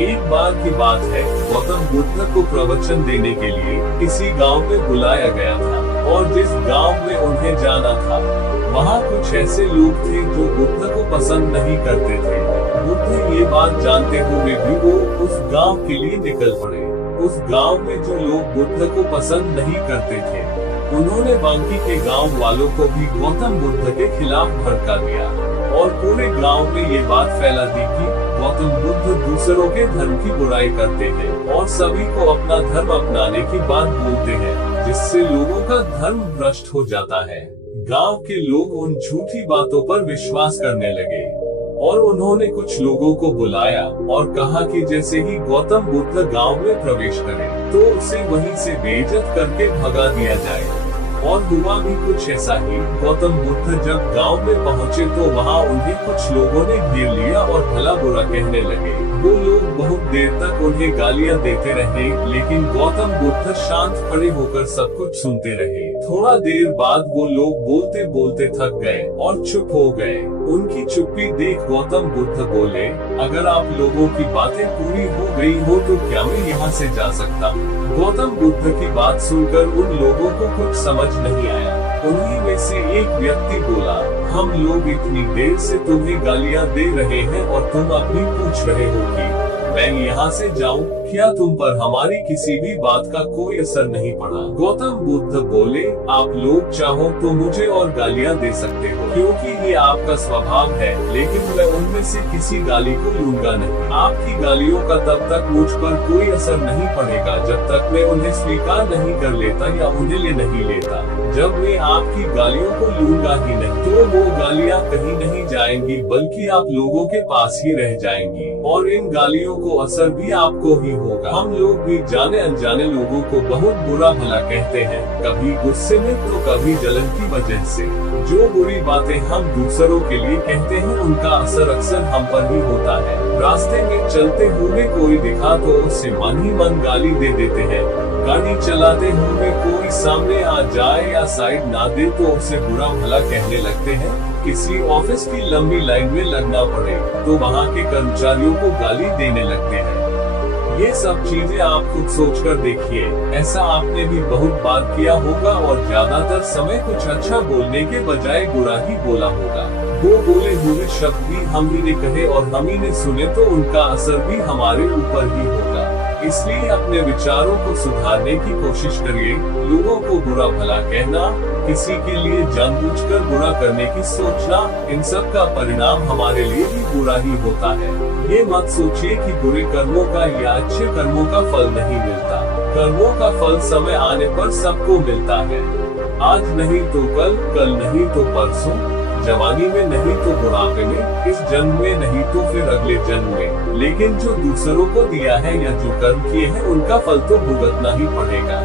एक बार की बात है, गौतम बुद्ध को प्रवचन देने के लिए किसी गांव में बुलाया गया था और जिस गांव में उन्हें जाना था वहां कुछ ऐसे लोग थे जो बुद्ध को पसंद नहीं करते थे। बुद्ध ये बात जानते हुए भी वो उस गांव के लिए निकल पड़े। उस गांव में जो लोग बुद्ध को पसंद नहीं करते थे उन्होंने बाकी के गांव वालों को भी गौतम बुद्ध के खिलाफ भड़का दिया और पूरे गांव में ये बात फैला दी कि गौतम बुद्ध दूसरों के धर्म की बुराई करते हैं और सभी को अपना धर्म अपनाने की बात बोलते हैं, जिससे लोगों का धर्म भ्रष्ट हो जाता है। गांव के लोग उन झूठी बातों पर विश्वास करने लगे और उन्होंने कुछ लोगों को बुलाया और कहा कि जैसे ही गौतम बुद्ध गांव में प्रवेश करे तो उसे वहीं से बेइज्जत करके भगा दिया जाए। और हुआ भी कुछ ऐसा ही। गौतम बुद्ध जब गांव में पहुंचे तो वहां उन्हें कुछ लोगों ने घेर लिया और भला बुरा कहने लगे। वो लोग बहुत देर तक उन्हें गालियां देते रहे, लेकिन गौतम बुद्ध शांत खड़े होकर सब कुछ सुनते रहे। थोड़ा देर बाद वो लोग बोलते बोलते थक गए और चुप हो गए। उनकी चुप्पी देख गौतम बुद्ध बोले, अगर आप लोगों की बातें पूरी हो गई हो तो क्या मैं यहाँ से जा सकता? गौतम बुद्ध की बात सुनकर उन लोगों को कुछ समझ नहीं आया। उन्हीं में से एक व्यक्ति बोला, हम लोग इतनी देर से तुम्हें गालियां दे रहे हैं और तुम अपनी पूछ रहे हो कि मैं यहाँ से जाऊँ? क्या तुम पर हमारी किसी भी बात का कोई असर नहीं पड़ा? गौतम बुद्ध बोले, आप लोग चाहो तो मुझे और गालियां दे सकते हो, क्योंकि ये आपका स्वभाव है, लेकिन मैं उनमें से किसी गाली को लूंगा नहीं। आपकी गालियों का तब तक मुझ पर कोई असर नहीं पड़ेगा जब तक मैं उन्हें स्वीकार नहीं कर लेता या उन्हें ले नहीं लेता। जब मैं आपकी गालियों को लूंगा ही नहीं तो वो गालियां कहीं नहीं जाएंगी, बल्कि आप लोगों के पास ही रह जाएंगी और इन गालियों को असर भी आपको ही होगा। हम लोग भी जाने अनजाने लोगों को बहुत बुरा भला कहते हैं, कभी गुस्से में तो कभी जलन की वजह से। जो बुरी बातें हम दूसरों के लिए कहते हैं उनका असर अक्सर हम पर ही होता है। रास्ते में चलते हुए कोई दिखा तो उससे मन ही मन गाली दे देते हैं। गाड़ी चलाते हुए कोई सामने आ जाए या साइड ना दे तो उसे बुरा भला कहने लगते हैं। किसी ऑफिस की लंबी लाइन में लगना पड़े तो वहाँ के कर्मचारियों को गाली देने लगते हैं। ये सब चीजें आप खुद सोचकर देखिए, ऐसा आपने भी बहुत बार किया होगा और ज्यादातर समय कुछ अच्छा बोलने के बजाय बुरा ही बोला होगा। वो बोले हुए शब्द भी हम ही ने कहे और हम ही ने सुने तो उनका असर भी हमारे ऊपर ही होगा। इसलिए अपने विचारों को सुधारने की कोशिश करिए। लोगों को बुरा भला कहना, किसी के लिए जानबूझकर बुरा करने की सोचना, इन सब का परिणाम हमारे लिए भी बुरा ही होता है। ये मत सोचिए कि बुरे कर्मों का या अच्छे कर्मों का फल नहीं मिलता। कर्मों का फल समय आने पर सबको मिलता है। आज नहीं तो कल, कल नहीं तो परसों, जवानी में नहीं तो बुढ़ापे में, इस जन्म में नहीं तो फिर अगले जन्म में। लेकिन जो दूसरों को दिया है या जो कर्म किए हैं उनका फल तो भुगतना ही पड़ेगा।